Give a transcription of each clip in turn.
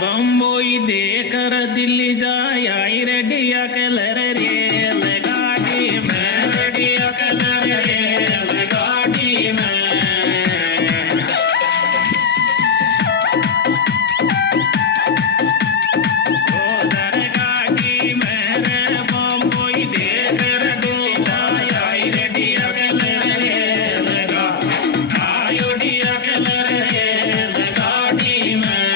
बम्बई देकर दिल्ली जाए आई radio colour rail गाड़ी में रेडिया कलर रेल गाड़ी में उधर गाड़ी में रे बम्बई देकर दिल्ली जाए आई रेडिया कलर रेल गाड़ी रेडिया कलर रेल गाड़ी में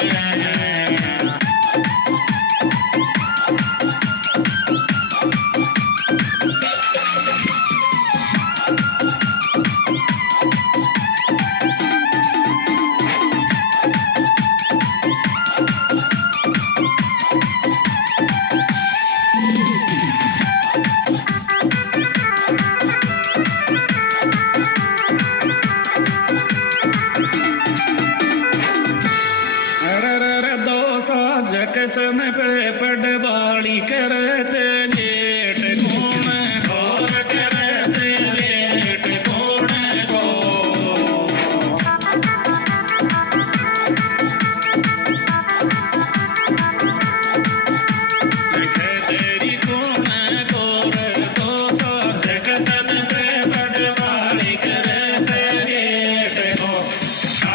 जकसन पे पडवाली करे से लेट कौन घोर करे से लेट कौन को तेरी कौन घोर तो जकसन पे पडवाली करे से लेट को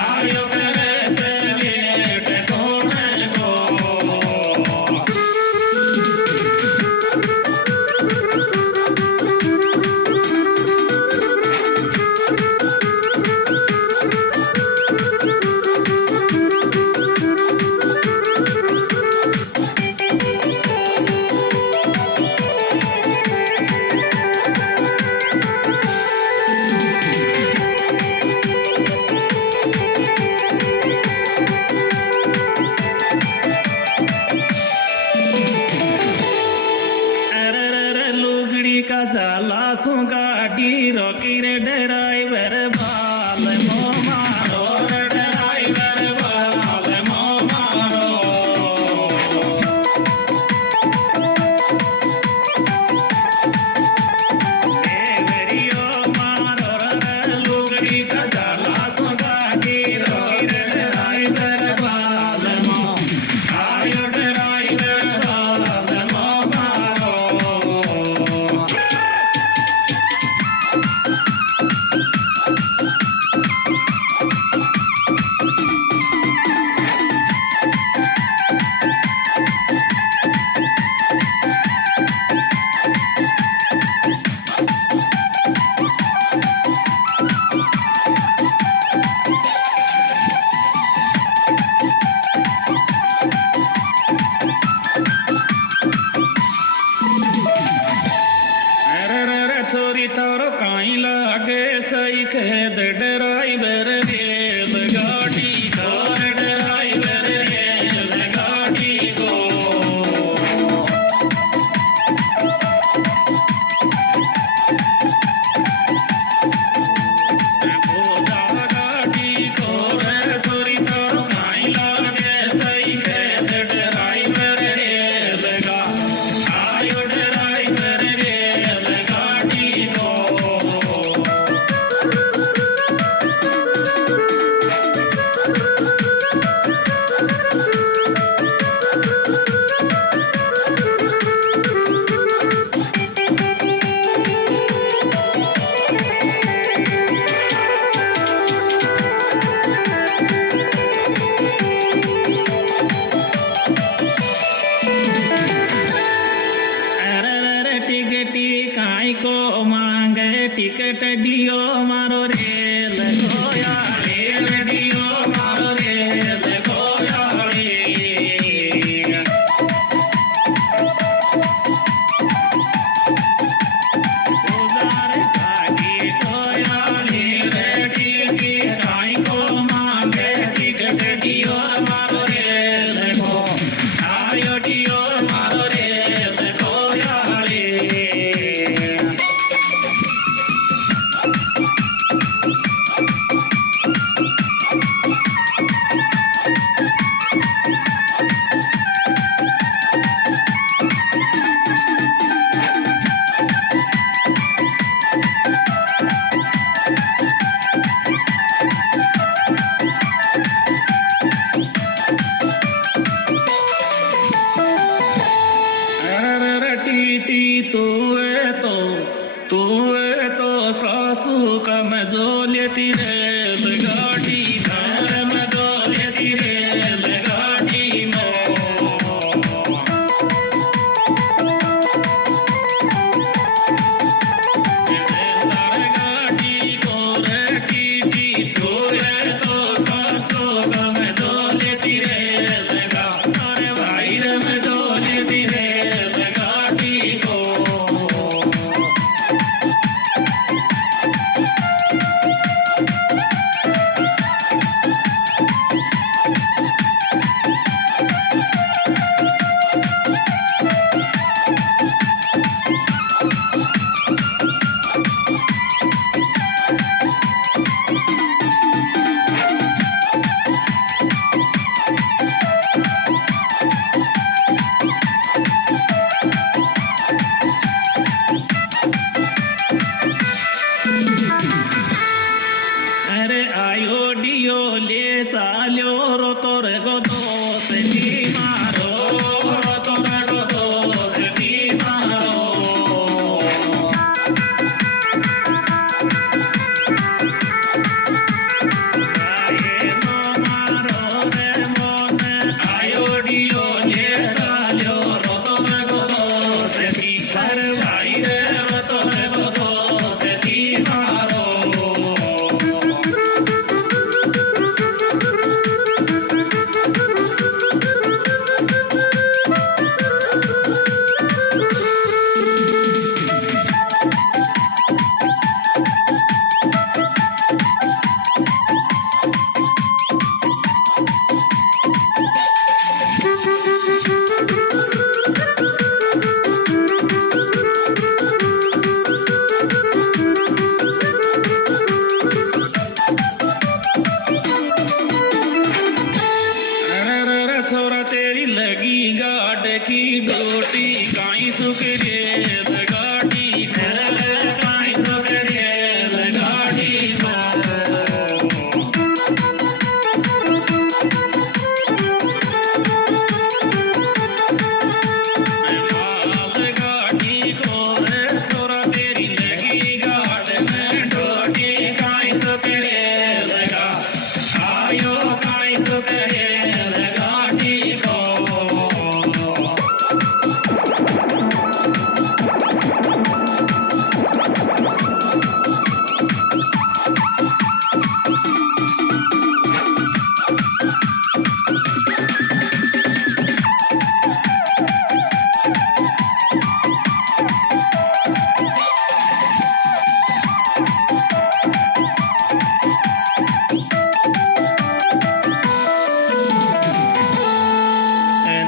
आयो करे से लेट कौन को का जाला सो गाड़ी रोकी रे ड्राइवर बाल मो मारो रे ड्राइवर बाल मो मारो देवरियो मारो रे लुगड़ी का जाला सो गाड़ी रोकी रे ड्राइवर बाल मो आयो ड्राइवर बाल मो मारो चोरी तारो काई लागे सही खेद ड्राइवर रेल गाड़ी और ड्राइवर रेल गाड़ी को गाड़ी को रे चोरी तारो काई लागे सही खेद ड्राइवर रेल आयो ड्राइवर रेल गाड़ी को काई को मांगे टिकट दियो मारो रेल गोया रेल दियो मारो रेल गोया रे की डोटी काई सुख रेल गाड़ी में काई सुख रेल गाड़ी में माल गाड़ी को छोरा तेरी लगी गाड़ में डोटी काई सुख रेल गा आयो काई सुख रेल गाड़ी को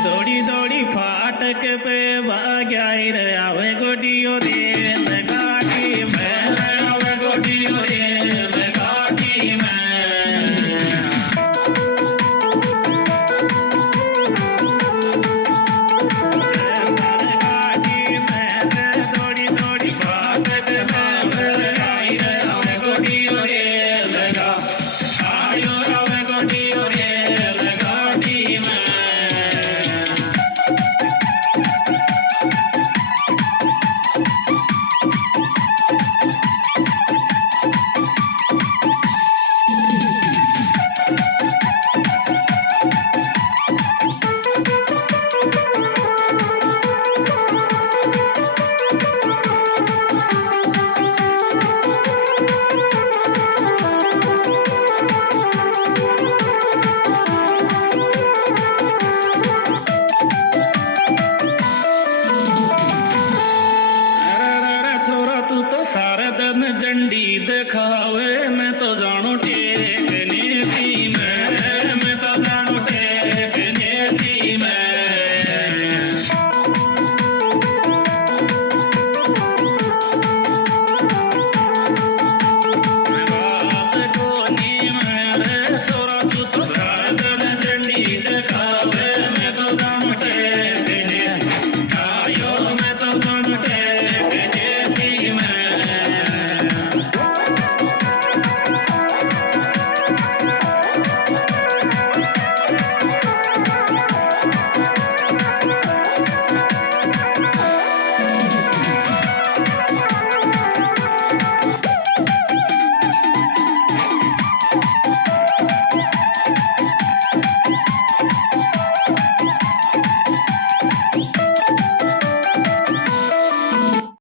दौड़ी दौड़ी फाटक पे भाग्या रे आवे गोडियो रेल